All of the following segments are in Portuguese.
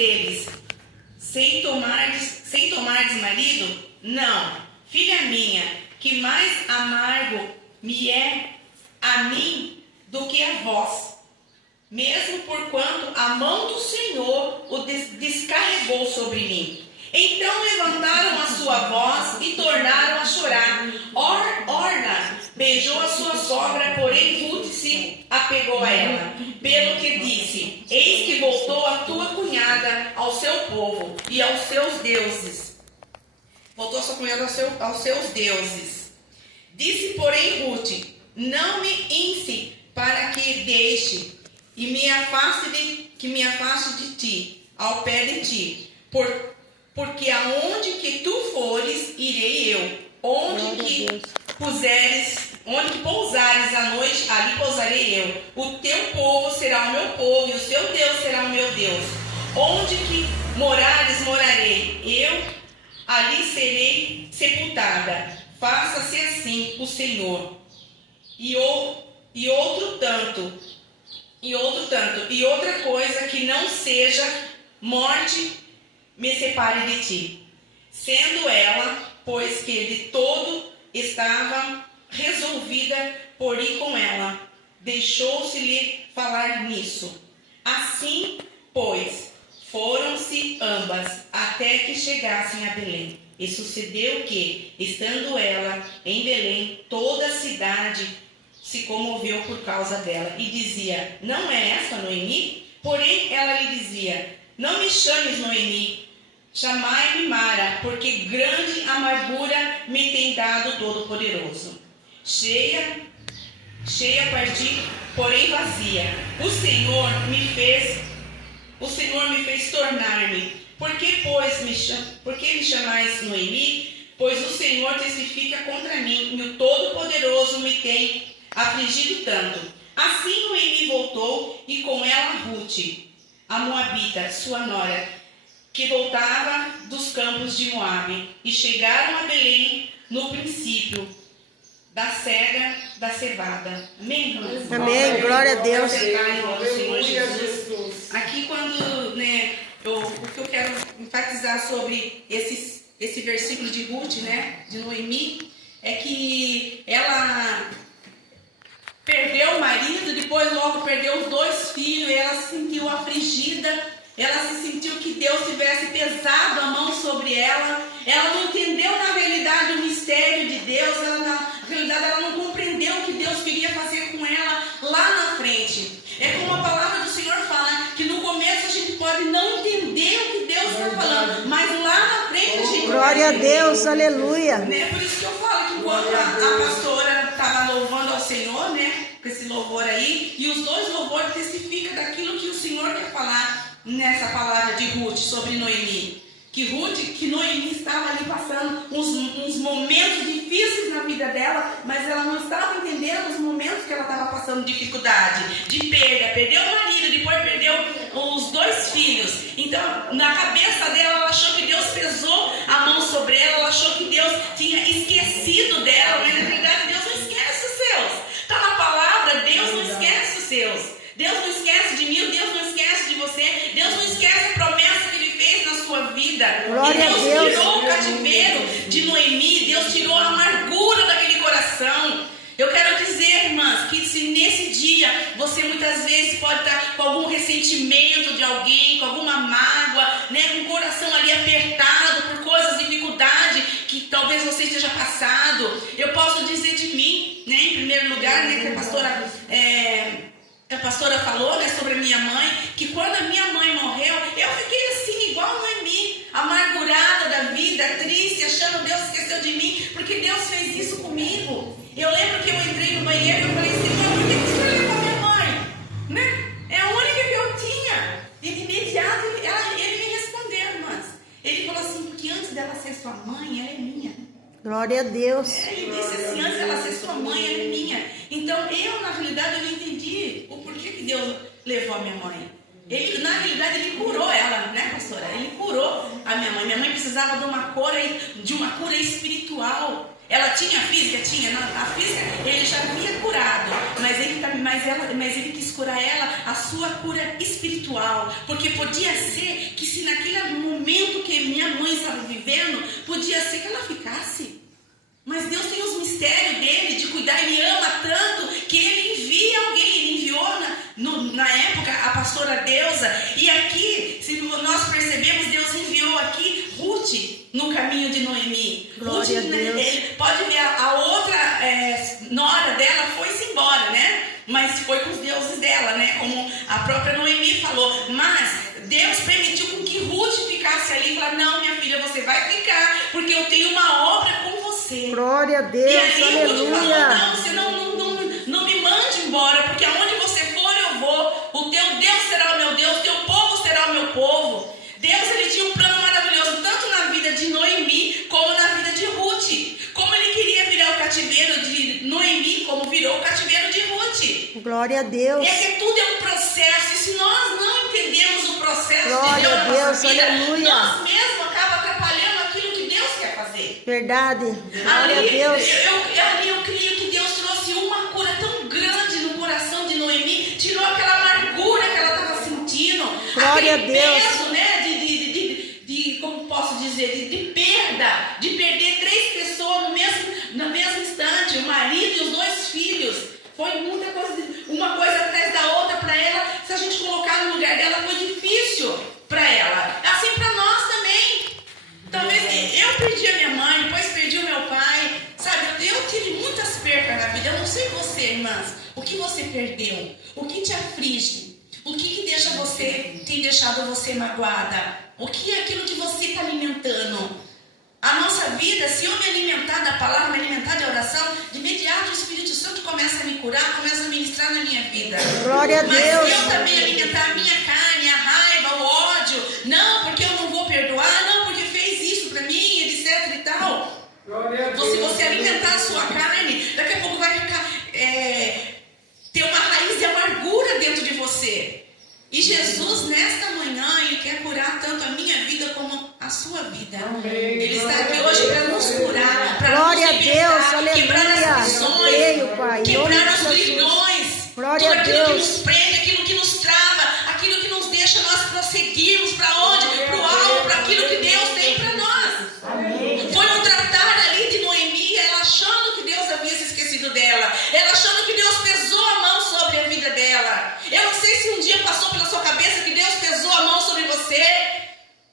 eles, sem tomardes marido? Não, filha minha, que mais amargo me é a mim do que a vós, mesmo porquanto a mão do Senhor o descarregou sobre mim. Então levantaram a sua voz e tornaram a chorar. Orna beijou a sua sogra, porém Ruth se apegou a ela, pelo que disse: eis que voltou a tua cunhada ao seu povo e aos seus deuses. Voltou a sua cunhada aos seus deuses. Disse, porém, Ruth: não me inste para que deixe e me afaste de ti, ao pé de ti, porque aonde que tu fores, irei eu. Onde que pousares a noite, ali pousarei eu. O teu povo será o meu povo, e o seu Deus será o meu Deus. Onde que morares, morarei. Eu ali serei sepultada. Faça-se assim o Senhor. E outra coisa que não seja morte me separe de ti. Sendo ela, pois que de todo estava resolvida por ir com ela, deixou-se-lhe falar nisso. Assim, pois, foram-se ambas até que chegassem a Belém. E sucedeu que, estando ela em Belém, toda a cidade se comoveu por causa dela e dizia: não é esta Noemi? Porém ela lhe dizia: não me chames Noemi, chamai-me Mara, porque grande amargura me tem dado Todo-Poderoso. Cheia parti, porém vazia. O Senhor me fez tornar-me. Por que me chamais Noemi? Pois o Senhor testifica contra mim, e o Todo-Poderoso me tem afligido tanto. Assim Noemi voltou, e com ela Ruth, a Moabita, sua nora, que voltava dos campos de Moabe, e chegaram a Belém no princípio da cega da cevada. Amém, irmãs? Amém, glória a Deus. Senhor Jesus. Aqui quando, o que eu quero enfatizar sobre esse versículo de Ruth, de Noemi, é que ela perdeu o marido, depois logo perdeu os 2 filhos, e ela se sentiu afligida, ela se sentiu que Deus tivesse pesado a mão sobre ela. Ela não entendeu na realidade o mistério de Deus, na realidade ela não compreendeu o que Deus queria fazer com ela lá na frente. É como a palavra do Senhor fala, que no começo a gente pode não entender o que Deus está falando, mas lá na frente a gente glória a Deus, aleluia. Por isso que eu falo que enquanto a pastora estava louvando ao Senhor, com esse louvor aí, e os 2 louvores testificam daquilo que o Senhor quer falar nessa palavra de Ruth sobre Noemi. Que Noemi estava ali passando uns momentos difíceis na vida dela, mas ela não estava entendendo os momentos que ela estava passando dificuldade, de perda. Perdeu o marido, depois perdeu os 2 filhos. Então, na cabeça dela, ela achou que Deus pesou a mão sobre ela, ela achou que Deus tinha esquecido dela, mas na verdade Deus não esquece os seus. Está na palavra, Deus não esquece os seus. Deus não esquece de mim, Deus não esquece de você, Deus não esquece a promessa que Ele fez na sua vida. Glória e Deus a Deus. tirou o cativeiro de Noemi, Deus tirou a amargura daquele coração. Eu quero dizer, irmãs, que se nesse dia você muitas vezes pode estar com algum ressentimento de alguém, com alguma mágoa, com o coração ali apertado por coisas, dificuldade que talvez você esteja passado, eu posso dizer de mim, em primeiro lugar, que a pastora falou, sobre a minha mãe, que quando a minha mãe morreu, eu fiquei assim, igual a Noemi, amargurada da vida, triste, achando que Deus esqueceu de mim, porque Deus fez isso comigo. Eu lembro que eu entrei no banheiro e eu falei, Senhor, por que o Senhor levou a minha mãe? É a única que eu tinha. E de imediato ele me respondeu, irmãs. Ele falou assim, porque antes dela ser sua mãe, ela é minha. Glória a Deus. Ele disse assim, antes dela ser sua mãe, ela é minha. Então eu, na realidade, eu não entendi o porquê que Deus levou a minha mãe. Ele, na realidade, ele curou ela, pastora? Ele curou a minha mãe. Minha mãe precisava de uma cura espiritual. Ela tinha física? Tinha. Não, a física ele já havia curado, mas ele quis curar ela, a sua cura espiritual. Porque podia ser que se naquele momento que minha mãe estava vivendo, podia ser que ela ficasse. Mas Deus tem os mistérios dele de cuidar, ele ama tanto que ele envia alguém, ele enviou na época a pastora Deusa, e aqui, se nós percebemos, Deus enviou aqui Ruth no caminho de Noemi. Glória Ruth, a Deus. pode ver, a outra nora dela foi-se embora, né? Mas foi com os deuses dela, né? Como a própria Noemi falou. Mas Deus permitiu com que Ruth ficasse ali e falou: não, minha filha, você vai ficar, porque eu tenho uma obra com você. Glória a Deus, E aí Ruth falou: aleluia. não, você não me mande embora, porque aonde você for eu vou. O teu Deus será o meu Deus, o teu povo será o meu povo. Deus, ele tinha um plano maravilhoso, tanto na vida de Noemi, como na vida de Ruth. Como ele queria virar o cativeiro de Noemi, como virou o cativeiro de Ruth. Glória a Deus. É que tudo é um processo, e se nós não entendemos o processo Glória de Deus a na nossa Deus, vida, aleluia. nós mesmos acabamos atrapalhando aquilo que Deus quer fazer. Verdade. Glória a Ali Deus. eu creio que Deus trouxe uma cura tão grande no coração de Noemi, tirou aquela amargura que ela estava sentindo, Glória aquele a Deus. peso, né, como posso dizer, de perda, de perder 3 pessoas no mesmo instante, o marido e os 2 filhos. Foi muita coisa, uma coisa atrás da outra para ela. Se a gente colocar no lugar dela, foi difícil para ela. Assim para nós também. Talvez eu perdi a minha mãe, depois perdi o meu pai. Sabe, eu tive muitas percas na vida. Eu não sei você, irmãs, o que você perdeu, o que te aflige, o que deixa você, tem deixado você magoada, o que é aquilo que você está alimentando. A nossa vida, se eu me alimentar da palavra, me alimentar de oração, de imediato o Espírito Santo começa a me curar, começa a ministrar na minha vida. Glória a Mas Deus. se eu também alimentar a minha carne, a raiva, o ódio, não, porque eu não vou perdoar, não, porque fez isso para mim, etc e tal. Se você alimentar a sua carne, daqui a pouco vai ficar, ter uma raiz de amargura dentro de você. E Jesus, nesta manhã, Ele quer curar tanto a minha vida como a sua vida. Amém. Ele está aqui hoje para nos curar, para Glória nos a libertar, Deus, quebrar aleluia. as prisões, Creio, Pai, em quebrar nome os de Jesus. grilhões, Glória tudo a aquilo que Deus. nos prende, aquilo que nos trava, aquilo que nos deixa nós prosseguirmos para onde? Para o alto, para aquilo que Deus tem para nós. Foi um tratar ali de Noemi, ela achando que Deus havia se esquecido dela, ela achando que Deus pesou a mão sobre a vida dela. Eu não sei se um dia passou pela sua cabeça que Deus pesou a mão sobre você.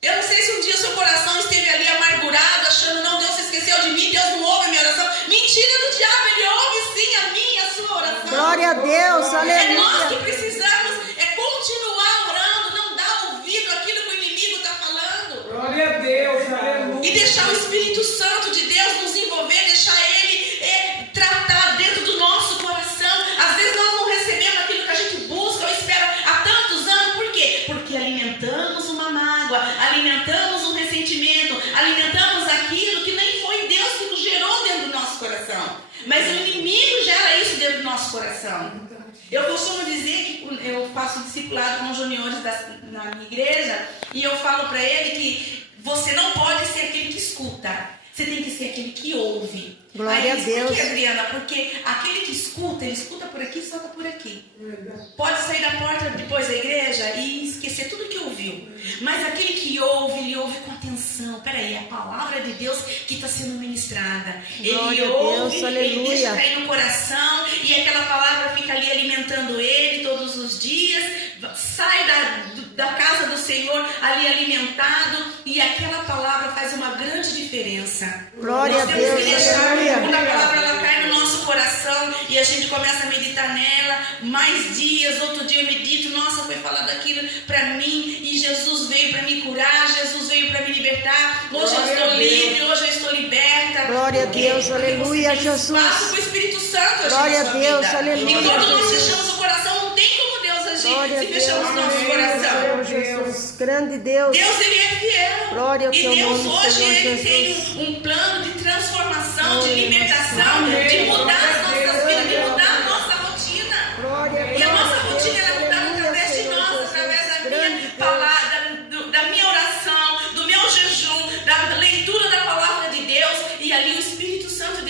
Eu não sei se um dia seu coração esteve ali amargurado, achando, não, Deus se esqueceu de mim, Deus não ouve a minha oração. Mentira do diabo, Ele ouve sim a minha, a sua oração. Glória a Deus, É nós que aleluia. precisamos, continuar orando, não dar ouvido àquilo que o inimigo está falando. Glória a Deus, aleluia. E deixar o Espírito Santo de Deus nos envolver, deixar Ele tratar dentro do nosso coração. Às vezes nós não recebemos aquilo que a gente busca ou espera há tantos anos. Por quê? Porque alimentamos uma mágoa, alimentamos um ressentimento, alimentamos aquilo que nem foi Deus que nos gerou dentro do nosso coração. Mas o inimigo gera isso dentro do nosso coração. Eu costumo dizer que eu faço discipulado com os juniores na minha igreja e eu falo para ele que você não pode ser aquele que escuta, você tem que ser aquele que ouve. Glória a Deus. Por que, Adriana? Porque aquele que escuta, ele escuta por aqui, solta por aqui. Pode sair da porta depois da igreja e esquecer tudo que ouviu. Mas aquele que ouve, ele ouve com atenção. Peraí, é a palavra de Deus que está sendo ministrada. Glória Ele a ouve, Deus, ele aleluia. deixa cair no coração e aquela palavra fica ali alimentando ele todos os dias. Sai da casa do Senhor ali alimentado e aquela palavra faz uma grande diferença. Glória Nós a temos que Deus, deixar, aleluia. quando a palavra ela cai no nosso coração e a gente começa a meditar nela, mais dias, outro dia eu medito, nossa, foi falado aquilo para mim e Jesus veio para me curar, Jesus veio para me libertar, hoje eu estou livre, hoje eu estou liberta. Glória a Por quê? Deus, Porque aleluia, você tem Jesus. espaço para o Espírito Santo agir Glória na a sua Deus, vida. aleluia, E quando nós Jesus. fechamos o coração, não tem como Deus agir Glória a se Deus, fechamos nosso aleluia, coração. Jesus. Grande Deus. Deus, Ele é fiel. Glória ao E teu Deus nome, hoje, Senhor Ele Jesus. tem um plano de transformação, de Glória, libertação, Amém. de mudar as nossas Glória a vidas, de Deus. mudar a nossa rotina. Glória a E a Deus, nossa rotina ela é mudada aleluia, através de Senhor nós, Jesus. através da Grande minha Deus. palavra, da minha oração, do meu jejum, da leitura da palavra de Deus. E ali o Espírito Santo de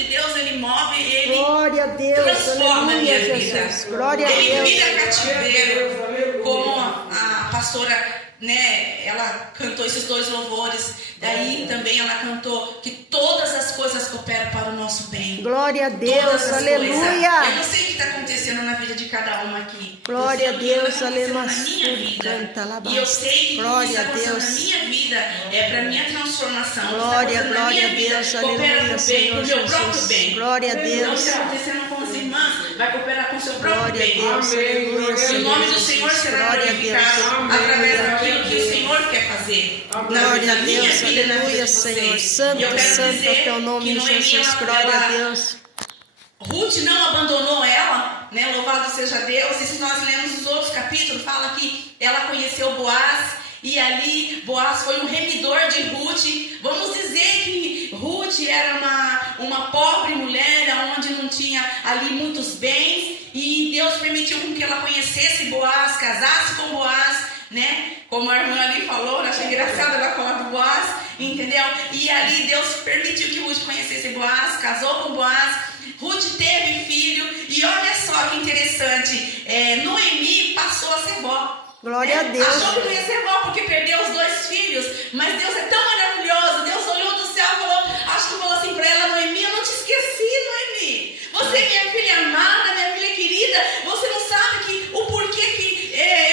Jesus. Glória a Ele Deus. vira cativeiro, como a pastora, né, ela cantou esses 2 louvores. Daí também ela cantou que todas as coisas cooperam para o nosso bem. Glória a Todas Deus. as Aleluia. coisas. Eu não sei o que está acontecendo na vida de cada uma aqui. Glória a Eu sei o que Deus. está acontecendo na Aleluia. minha vida. Canta, alabança. E eu sei que tudo que Glória está a acontecendo Deus. na minha vida é para minha transformação. O que está Glória, acontecendo na glória a minha vida Deus. coopera Aleluia, para o bem, Senhor para o meu próprio Jesus. bem. Glória a Então, o que Deus. está acontecendo com as irmãs vai cooperar com o seu próprio Glória a bem. Deus. Amém. Aleluia, E o Senhor nome do Jesus. Senhor será Glória a Deus. glorificado através daquilo que o Senhor quer fazer na Glória a minha Deus. vida e na vida Aleluia, de Senhor. vocês. Santo, E eu quero santo é o dizer teu que nome, Noemi, Jesus. Glória a Deus. Ruth não abandonou ela, né? Louvado seja Deus. E se nós lemos os outros capítulos, fala que ela conheceu Boaz. E ali Boaz foi um remidor de Ruth. Vamos dizer que Ruth era uma pobre mulher, onde não tinha ali muitos bens. E Deus permitiu com que ela conhecesse Boaz, casasse com Boaz, né? Como a irmã ali falou, eu achei engraçado ela falar do Boaz, entendeu? E ali Deus permitiu que Ruth conhecesse Boaz, casou com Boaz. Ruth teve filho. E olha só que interessante, Noemi passou a ser vó. Glória a Deus. Achou que não ia ser vó porque perdeu os 2 filhos. Mas Deus é tão maravilhoso. Deus olhou do céu e falou, acho que falou assim para ela: Noemi, eu não te esqueci, Noemi. Você é minha filha amada, minha filha querida. Você não sabe que o porquê que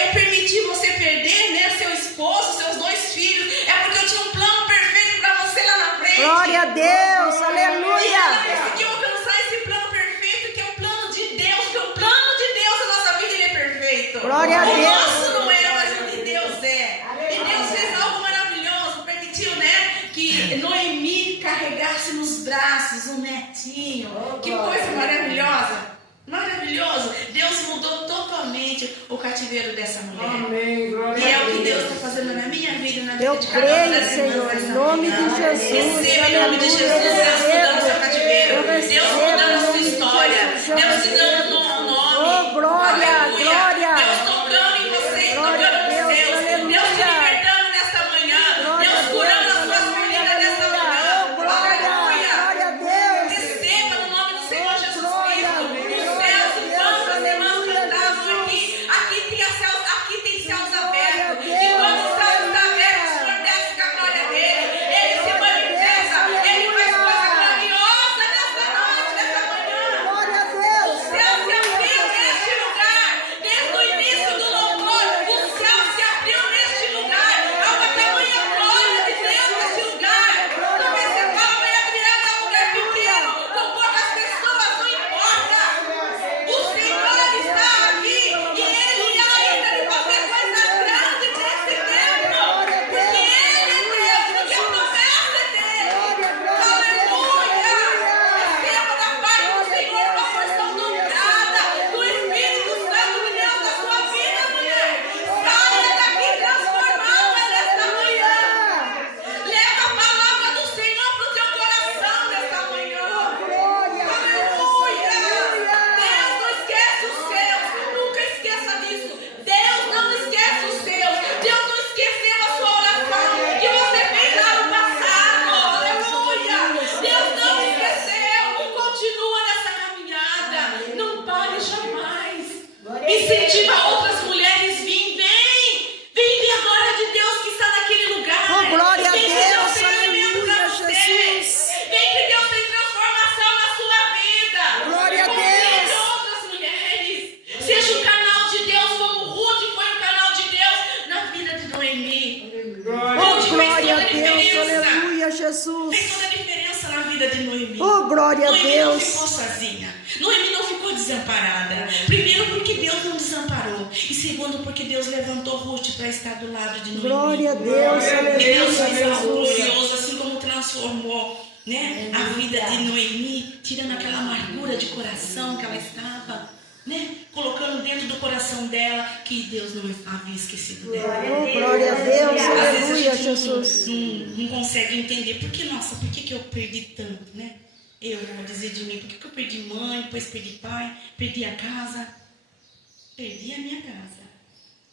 eu permiti você perder, né, seu esposo, seus 2 filhos. É porque eu tinha um plano perfeito para você lá na frente. Glória a Deus. E ela Aleluia. conseguiu alcançar esse plano perfeito, que é o plano de Deus. Porque o plano de Deus na nossa vida, ele é perfeito. Glória a O Deus. nosso não é, mas o de Deus é. E Deus fez algo maravilhoso. Permitiu, né, que Noemi carregasse nos braços um netinho. Que coisa maravilhosa. Maravilhoso. Deus mudou totalmente o cativeiro dessa mulher. Amém. Glória E é a o que Deus. Deus está fazendo na minha vida e na vida Eu de cada uma creio, das irmãs Senhor, dessa em nome manhã. de Jesus. Receba em nome de Jesus. Aleluia. Deus mudando o seu cativeiro. Eu Deus recebo mudando a em sua nome de história. Jesus. Eu Deus te dando recebo. um nome. Oh, glória, Aleluia. glória. Deus tocando em você e Glória a tocando nos Deus. seus. Aleluia. Deus te libertando nesta manhã. Glória Deus a curando Deus. as suas feridas nesta manhã. Oh, glória. Aleluia. Glória a Deus. Receba no nome do Senhor Oh, Jesus glória, Cristo. Os glória céus, a Deus, enquanto as irmãs aleluia, cantavam aqui, Jesus. aqui tem céus abertos. Glória a E quando Deus, o céu está aleluia. aberto, o Senhor desce com a glória dele. Ele se Glória a Deus, manifesta. Ele faz coisa aleluia. gloriosa nessa noite, nessa manhã. Glória a Deus. O céu se abriu neste lugar. Desde o início do louvor, o céu se abriu neste lugar. Há uma tamanha glória de Deus neste lugar. Talvez você fala, vai virar um lugar pequeno, com poucas pessoas, não importa. O Senhor está aqui e Ele ainda de fazer coisas grandes nesse tempo. Porque Ele é Deus, porque a promessa é dele. Aleluia! Receba da parte do Senhor uma porção dobrada do Espírito Santo de Deus na sua vida, mulher. Saia daqui transformada nesta manhã. Leva a palavra do Senhor para o teu coração nesta manhã. Aleluia! Deus não esquece os seus. Nunca esqueça disso. Deus não esquece os seus. Deus não esqueceu a sua oração que você fez lá no passado. Aleluia! Deus não esqueceu. Continua nessa caminhada. Não pare jamais. Incentiva outras mulheres. Vem ver a glória de Deus que está naquele lugar. Oh, glória a Vem que Deus, tem alimento para aleluia, você. Jesus. Vem que Deus tem transformação na sua vida. Glória a Convide Deus. outras mulheres. Seja um canal de Deus como Ruth foi um canal de Deus na vida de Noemi. Oh, Ruth fez glória toda a a Deus. diferença. Aleluia, Fez Jesus. toda a diferença na vida de Noemi. Oh, glória a Noemi não Deus. ficou sozinha. Noemi não ficou desamparada. Primeiro porque Deus não desamparou. E segundo porque Deus levantou Ruth para estar do lado de Noemi. Glória a Deus. E Deus Aleluia, fez algo Jesus. glorioso, assim como transformou, né, a vida de Noemi, tirando aquela amargura de coração que ela estava, né, colocando dentro do coração dela que Deus não havia esquecido dela. Oh, glória a Deus. Às vezes a Aleluia, gente Jesus. não consegue entender por que eu perdi tanto, né? Eu vou dizer de mim, por que eu perdi mãe, depois perdi pai, perdi a casa, perdi a minha casa.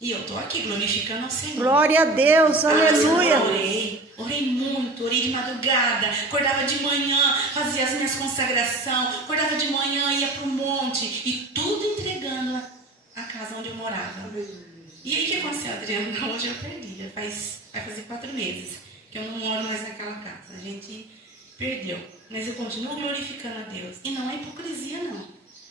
E eu estou aqui glorificando ao Senhor. Glória a Deus. Mas eu não Aleluia. orei. Orei muito, orei de madrugada, acordava de manhã, fazia as minhas consagrações, acordava de manhã, ia para o monte, e tudo entregando a casa onde eu morava. E aí o que aconteceu, Adriana? Hoje eu perdi, vai fazer 4 meses que eu não moro mais naquela casa. A gente perdeu, mas eu continuo glorificando a Deus. E não é hipocrisia, não.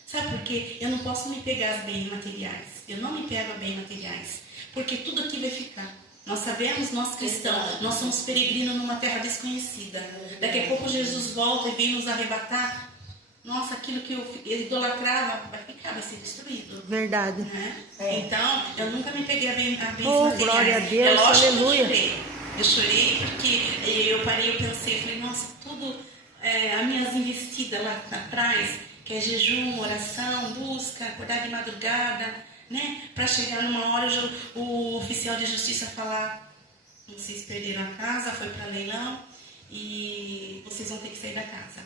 Sabe por quê? Eu não posso me pegar aos bens materiais. Eu não me pego a bens materiais, porque tudo aqui vai ficar. Nós sabemos, nós cristãos, nós somos peregrinos numa terra desconhecida. Daqui a pouco Jesus volta e vem nos arrebatar. Nossa, aquilo que eu idolatrava vai ser destruído. Verdade. Né? Então, eu nunca me peguei a bens Oh, materiais. glória a Deus, lógico aleluia. que eu chorei porque eu parei, eu pensei, falei, nossa, tudo, as minhas investidas lá atrás, que é jejum, oração, busca, acordar de madrugada, né? Para chegar numa hora, o oficial de justiça falar, vocês perderam a casa, foi para leilão e vocês vão ter que sair da casa.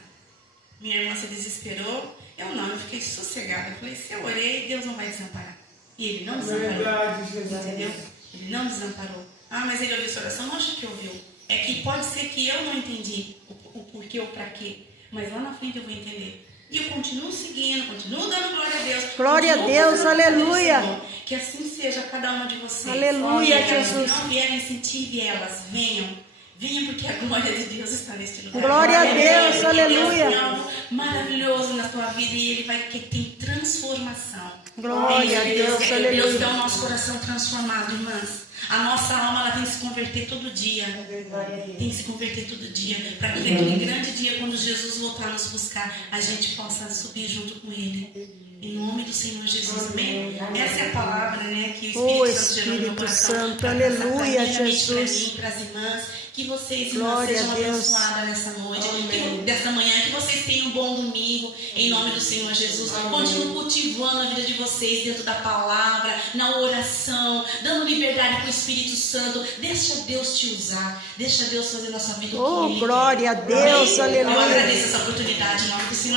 Minha irmã se desesperou, eu fiquei sossegada. Eu falei, se eu orei, Deus não vai desamparar. E Ele não desamparou. Verdade, Jesus. Entendeu? Ele não desamparou. Ah, mas Ele ouviu sua oração? Não acho que ouviu. É que pode ser que eu não entendi o porquê ou para quê. Mas lá na frente eu vou entender. E eu continuo seguindo, continuo dando glória a Deus. Glória a Deus, aleluia. Senhor. Que assim seja cada uma de vocês. Aleluia, E aquelas Jesus. que não vierem sentir elas, venham. Venha porque a glória de Deus está neste lugar. Glória a Deus, Porque aleluia. Deus tem algo maravilhoso na tua vida e Ele vai que tem transformação. Glória a Deus, Deus aleluia. quer o nosso coração transformado, irmãs. A nossa alma ela tem que se converter todo dia. Tem que se converter todo dia. Para que naquele grande dia, quando Jesus voltar a nos buscar, a gente possa subir junto com Ele. Em nome do Senhor Jesus, amém? Essa é a palavra, né, que o Oh, Espírito Santo gerou no meu Espírito coração. Santo, Pra aleluia, passar pra mim, Jesus. para as irmãs, que vocês, irmãs, Glória sejam a Deus. abençoadas nessa noite, dessa manhã, que vocês tenham um bom domingo, em nome do Senhor Jesus. Continuem cultivando a vida de vocês dentro da palavra, na oração, dando liberdade para o Espírito Santo. Deixa Deus te usar, deixa Deus fazer na sua vida o que Oh, Ele glória a quer. Deus, Amém? Eu aleluia. agradeço essa oportunidade em nome do Senhor